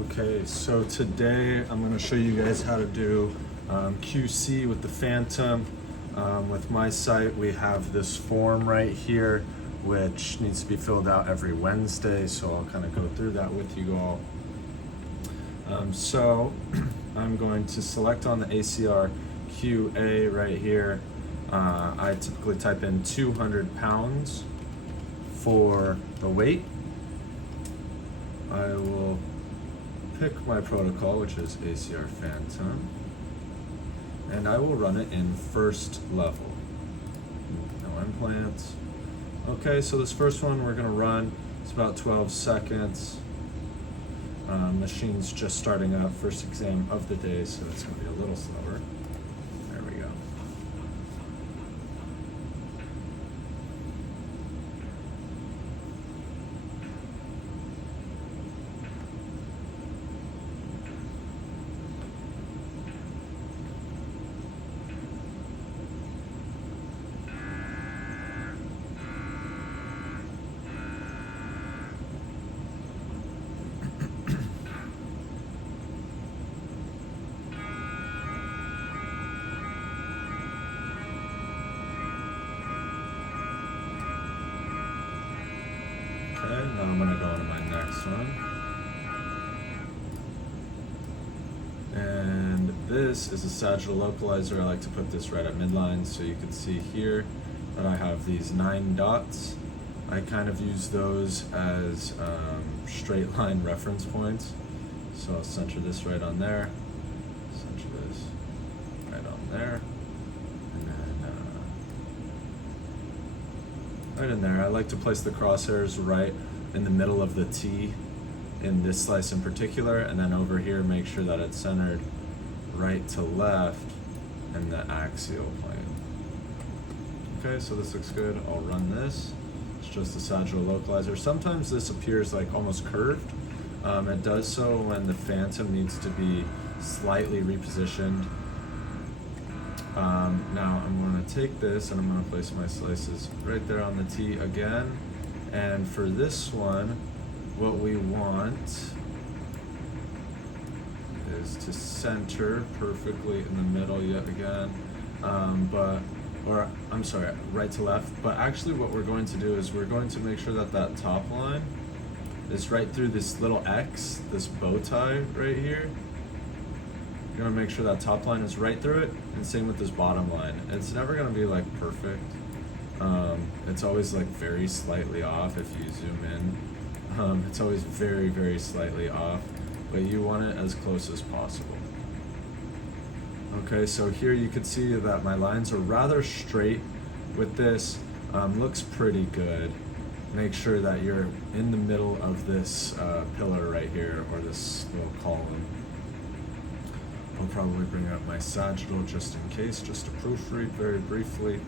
Okay, so today I'm going to show you guys how to do QC with the Phantom. With my site, we have this form right here, which needs to be filled out every Wednesday, so I'll kind of go through that with you all. So I'm going to select on the ACR QA right here. I typically type in 200 pounds for the weight. I will pick my protocol, which is ACR Phantom, and I will run it in first level. No implants. Okay, so this first one we're gonna run, it's about 12 seconds. Machine's just starting up, first exam of the day, so it's gonna be a little slower. There we go. Okay, now I'm gonna go on to my next one. And this is a sagittal localizer. I like to put this right at midline, so you can see here that I have these 9 dots. I kind of use those as straight line reference points. So I'll center this right on there, center this right on there, and then right in there. I like to place the crosshairs right in the middle of the T in this slice in particular, and then over here make sure that it's centered right to left in the axial plane. Okay, so this looks good. I'll run this. It's just a sagittal localizer. Sometimes this appears like almost curved. It does so when the Phantom needs to be slightly repositioned. Now I'm going to take this and I'm going to place my slices right there on the T again. And for this one, what we want is to center perfectly in the middle yet again. Right to left. But actually what we're going to do is we're going to make sure that that top line is right through this little X, this bow tie right here. You're gonna make sure that top line is right through it, and same with this bottom line. It's never gonna be like perfect. It's always like very slightly off if you zoom in. It's always very, very slightly off, but you want it as close as possible. Okay, so here you can see that my lines are rather straight with this. Looks pretty good. Make sure that you're in the middle of this pillar right here, or this little column. I'll probably bring up my sagittal just in case, just to proofread very briefly.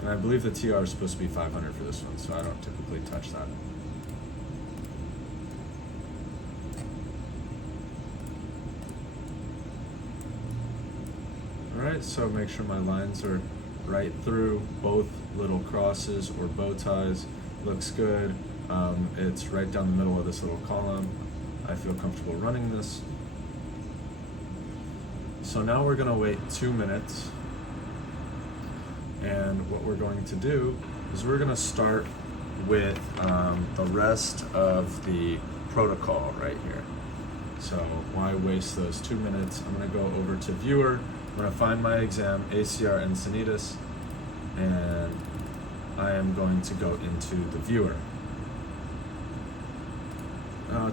And I believe the TR is supposed to be 500 for this one, so I don't typically touch that. Alright, so make sure my lines are right through both little crosses or bow ties. Looks good. It's right down the middle of this little column. I feel comfortable running this. So now we're gonna wait 2 minutes, and what we're going to do is we're gonna start with the rest of the protocol right here. So why waste those 2 minutes? I'm gonna go over to viewer. I'm gonna find my exam, ACR Encinitas, and I am going to go into the viewer.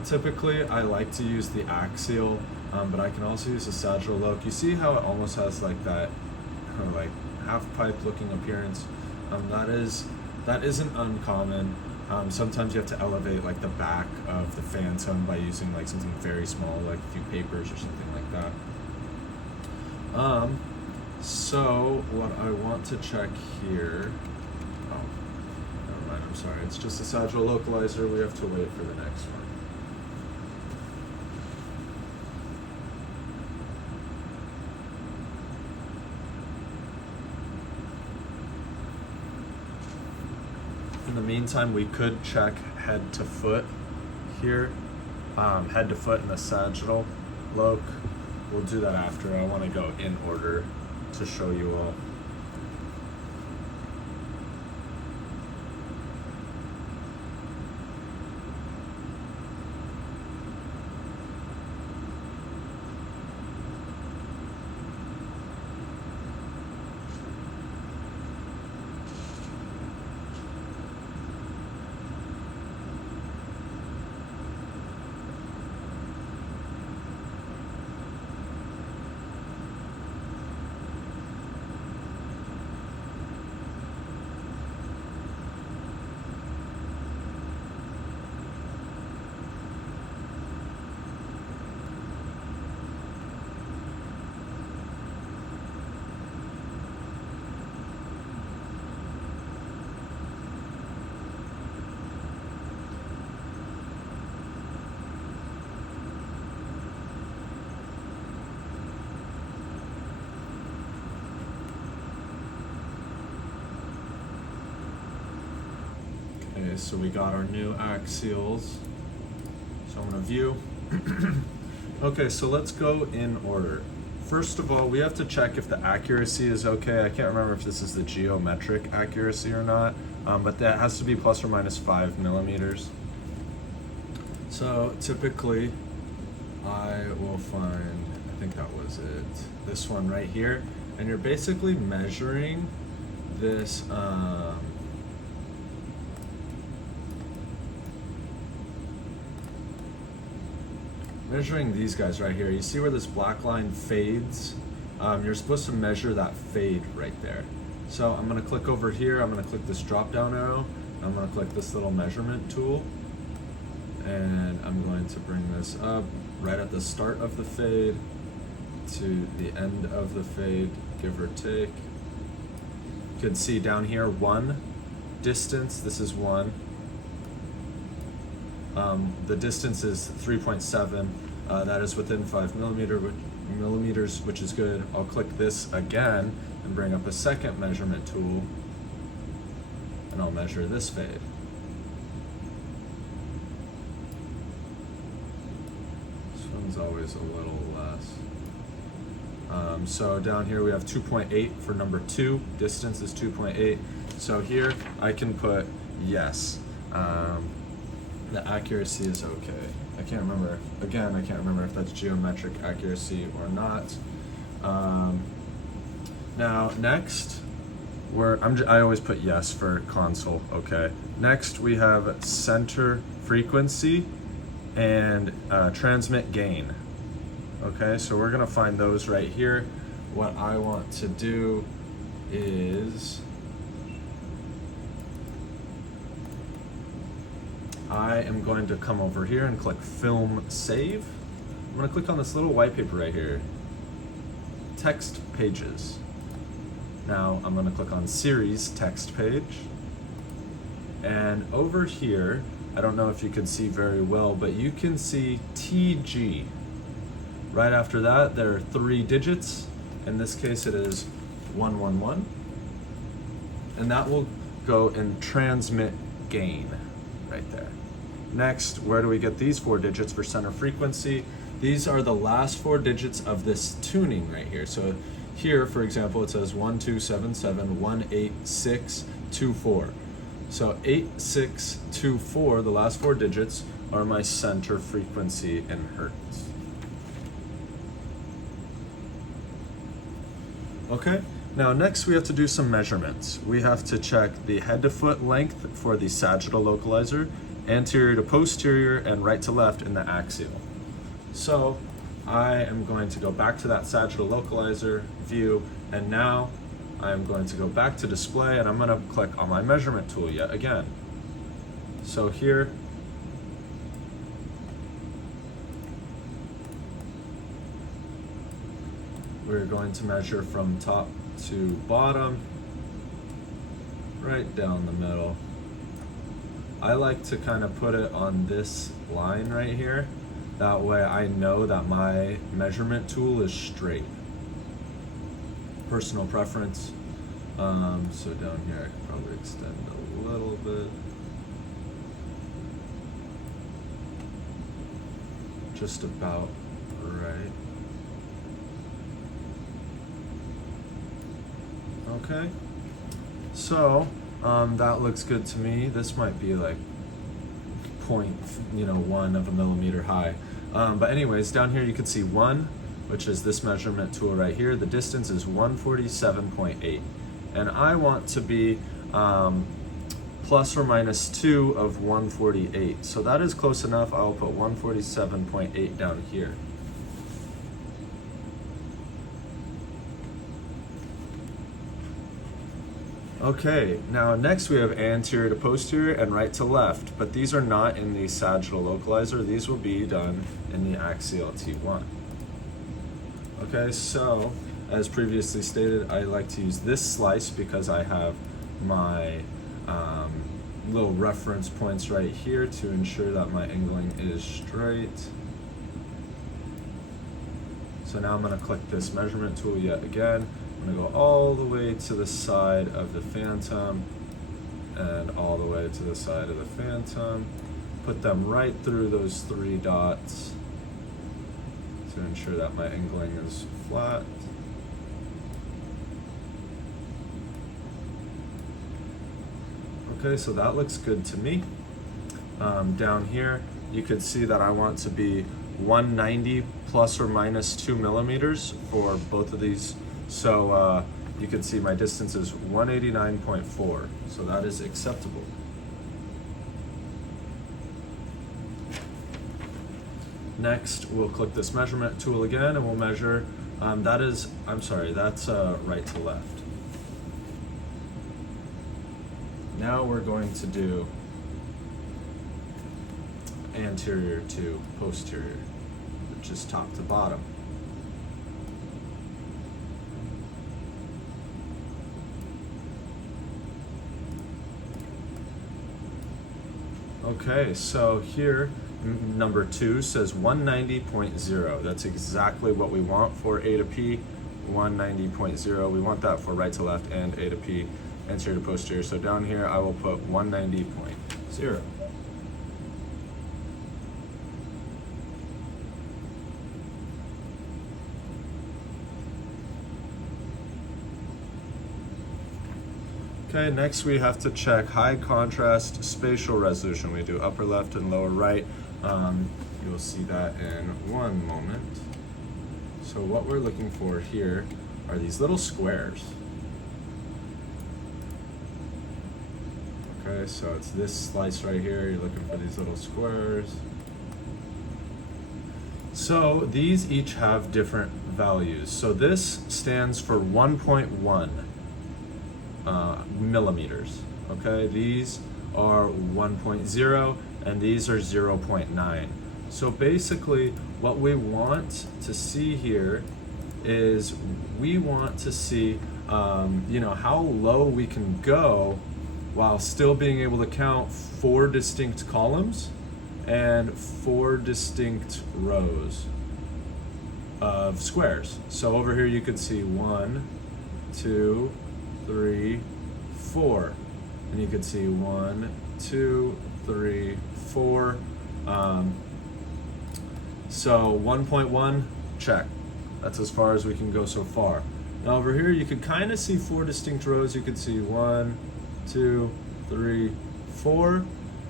Typically, I like to use the axial, but I can also use a sagittal loc. You see how it almost has like that kind of like half pipe looking appearance? That isn't uncommon. Sometimes you have to elevate like the back of the Phantom by using like something very small, like a few papers or something like that. So what I want to check here, oh, never mind, I'm sorry. It's just a sagittal localizer. We have to wait for the next one. In the meantime, we could check head to foot here. head to foot in the sagittal loc. We'll do that after. I want to go in order to show you all. Okay, so we got our new axials. So I'm gonna view. Okay, so let's go in order. First of all, we have to check if the accuracy is okay. I can't remember if this is the geometric accuracy or not, but that has to be plus or minus 5 millimeters. So typically, I will find, I think that was it, this one right here, and you're basically measuring this, measuring these guys right here. You see where this black line fades? You're supposed to measure that fade right there. So I'm gonna click over here, I'm gonna click this drop down arrow, I'm gonna click this little measurement tool, and I'm going to bring this up right at the start of the fade to the end of the fade, give or take. You can see down here, 1 distance, this is 1. The distance is 3.7. That is within 5 millimeters, which is good. I'll click this again and bring up a second measurement tool, and I'll measure this fade. This one's always a little less. So down here we have 2.8 for number 2. Distance is 2.8. So here I can put yes. The accuracy is okay. I can't remember. Again, I can't remember if that's geometric accuracy or not. Now next, I always put yes for console. Okay. Next we have center frequency and transmit gain. Okay, so we're gonna find those right here. What I want to do is I am going to come over here and click Film Save. I'm going to click on this little white paper right here, Text Pages. Now I'm going to click on Series Text Page. And over here, I don't know if you can see very well, but you can see TG. Right after that, there are 3 digits. In this case, it is 111. And that will go and transmit gain right there. Next, where do we get these 4 digits for center frequency? These are the last 4 digits of this tuning right here. So here, for example, it says 1277 18624. So 8624, the last 4 digits, are my center frequency in hertz. Okay, now next we have to do some measurements. We have to check the head to foot length for the sagittal localizer, anterior to posterior, and right to left in the axial. So I am going to go back to that sagittal localizer view, and now I'm going to go back to display, and I'm going to click on my measurement tool yet again. So here, we're going to measure from top to bottom, right down the middle. I like to kind of put it on this line right here. That way I know that my measurement tool is straight. Personal preference. So down here I could probably extend a little bit. just about right. Okay, so that looks good to me. This might be like point, 1 of a millimeter high. But anyways, down here you can see 1, which is this measurement tool right here. The distance is 147.8. And I want to be plus or minus 2 of 148. So that is close enough. I'll put 147.8 down here. Okay, now next we have anterior to posterior and right to left, but these are not in the sagittal localizer. These will be done in the axial T1. Okay, so as previously stated, I like to use this slice because I have my little reference points right here to ensure that my angling is straight. So now I'm going to click this measurement tool yet again. I'm going to go all the way to the side of the phantom and all the way to the side of the phantom. Put them right through those 3 dots to ensure that my angling is flat. Okay, so that looks good to me. Down here, you could see that I want to be 190 plus or minus 2 millimeters for both of these. So you can see my distance is 189.4, so that is acceptable. Next, we'll click this measurement tool again and we'll measure, that's right to left. Now we're going to do anterior to posterior, which is top to bottom. Okay, so here, number 2 says 190.0. That's exactly what we want for A to P, 190.0. We want that for right to left and A to P, anterior to posterior. So down here, I will put 190.0. Okay, next we have to check high contrast spatial resolution. We do upper left and lower right. You'll see that in one moment. So what we're looking for here are these little squares. Okay, so it's this slice right here. You're looking for these little squares. So these each have different values. So this stands for 1.1. Millimeters. Okay, these are 1.0 and these are 0.9. So basically what we want to see here is we want to see how low we can go while still being able to count 4 distinct columns and 4 distinct rows of squares. So over here you could see 1, 2, 3, 4, and you can see 1, 2, 3, 4. So 1.1, check. That's as far as we can go so far. Now over here you could kind of see 4 distinct rows. You could see 1, 2, 3, 4,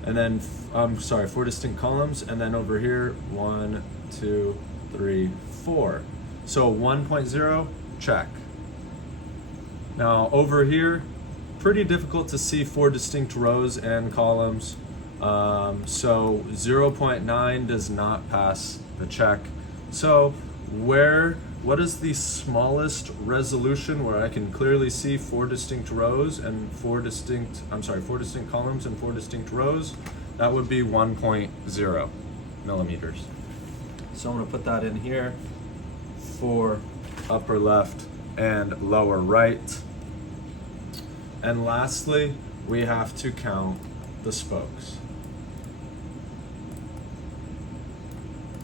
and then 4 distinct columns, and then over here 1, 2, 3, 4. So 1.0, check. Now over here, pretty difficult to see 4 distinct rows and columns. So 0.9 does not pass the check. So what is the smallest resolution where I can clearly see 4 distinct rows and 4 distinct columns and 4 distinct rows? That would be 1.0 millimeters. So I'm gonna put that in here for upper left and lower right. And lastly, we have to count the spokes.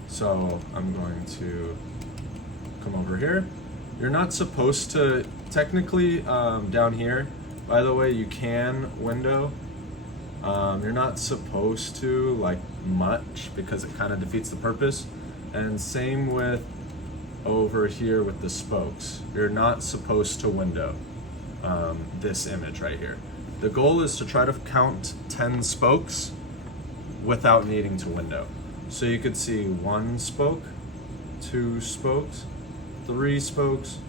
So I'm going to come over here. You're not supposed to, technically down here, by the way, you can window. You're not supposed to like much because it kind of defeats the purpose. And same with over here with the spokes. You're not supposed to window this image right here. The goal is to try to count 10 spokes without needing to window. So you could see 1 spoke, 2 spokes, 3 spokes,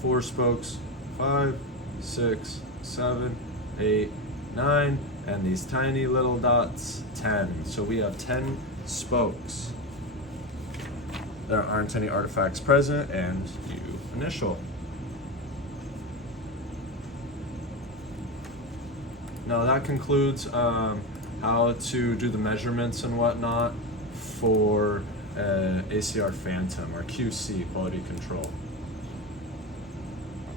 4 spokes, 5, 6, 7, 8, 9, and these tiny little dots, 10. So we have 10 spokes. There aren't any artifacts present, and you initial. Now that concludes how to do the measurements and whatnot for ACR Phantom or QC, quality control.